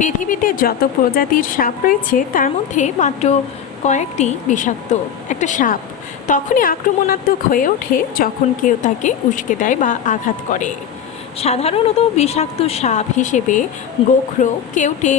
পৃথিবীতে যত প্রজাতির সাপ রয়েছে, তার মধ্যে মাত্র কয়েকটি বিষাক্ত। একটা সাপ তখনই আক্রমণাত্মক হয়ে ওঠে যখন কেউ তাকে উস্কে দেয় বা আঘাত করে। সাধারণত বিষাক্ত সাপ হিসেবে গোখরো, কেউটে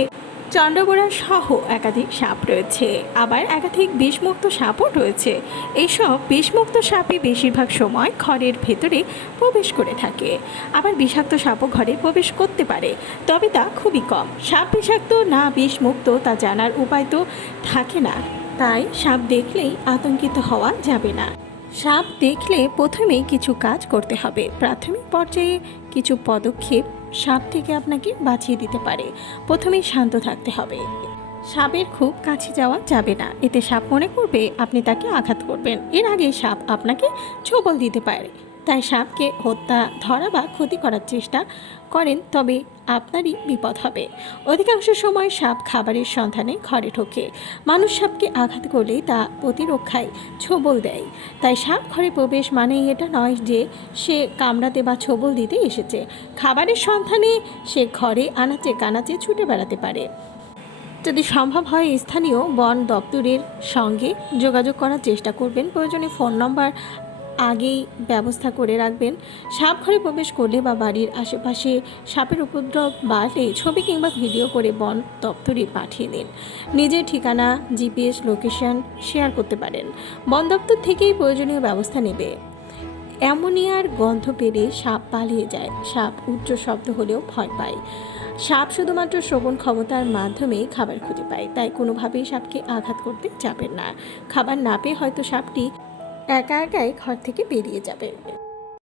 চন্দ্রবোড়া সহ একাধিক সাপ রয়েছে। আবার একাধিক বিষমুক্ত সাপও রয়েছে। এইসব বিষমুক্ত সাপই বেশিরভাগ সময় ঘরের ভেতরে প্রবেশ করে থাকে। আবার বিষাক্ত সাপও ঘরে প্রবেশ করতে পারে। তবে তা খুবই কম। সাপ বিষাক্ত না বিষমুক্ত তা জানার উপায় তো থাকে না। তাই সাপ দেখলেই আতঙ্কিত হওয়া যাবে না। সাপ দেখলে প্রথমে কিছু কাজ করতে হবে। প্রাথমিক পর্যায়ে কিছু পদক্ষেপ সাপ থেকে আপনাকে বাঁচিয়ে দিতে পারে। প্রথমে শান্ত থাকতে হবে। সাপের খুব কাছে যাওয়া যাবে না। এতে সাপ মনে করবে আপনি তাকে আঘাত করবেন। এর আগে সাপ আপনাকে ছোবল দিতে পারে। তাই সাপকে হত্যা, ধরা বা ক্ষতি করার চেষ্টা করেন, তবে আপনারই বিপদ হবে। অধিকাংশ সময় সাপ খাবারের সন্ধানে ঘরে ঢোকে। মানুষ সাপকে আঘাত করলেই তা প্রতিরক্ষায় ছোবল দেয়। তাই সাপ ঘরে প্রবেশ মানেই এটা নয় যে সে কামড়াতে বা ছোবল দিতে এসেছে। খাবারের সন্ধানে সে ঘরে আনাচে কানাচে ছুটে বেড়াতে পারে। যদি সম্ভব হয়, স্থানীয় বন দপ্তরের সঙ্গে যোগাযোগ করার চেষ্টা করবেন। প্রয়োজনে ফোন নম্বর আগেই ব্যবস্থা করে রাখবেন। সাপ ঘরে প্রবেশ করলে বা বাড়ির আশেপাশে সাপের উপদ্রব বাড়লে ছবি কিংবা ভিডিও করে বন দপ্তরে পাঠিয়ে দিন। নিজের ঠিকানা, জিপিএস, লোকেশন শেয়ার করতে পারেন। বন দপ্তর থেকেই প্রয়োজনীয় ব্যবস্থা নেবে। অ্যামোনিয়ার গন্ধ পেলে সাপ পালিয়ে যায়। সাপ উচ্চ শব্দ হলেও ভয় পায়। সাপ শুধুমাত্র শ্রবণ ক্ষমতার মাধ্যমে খাবার খুঁজে পায়। তাই কোনোভাবেই সাপকে আঘাত করতে যাবেন না। খাবার না পেয়ে হয়তো সাপটি একা একাই ঘর থেকে বেরিয়ে যাবে।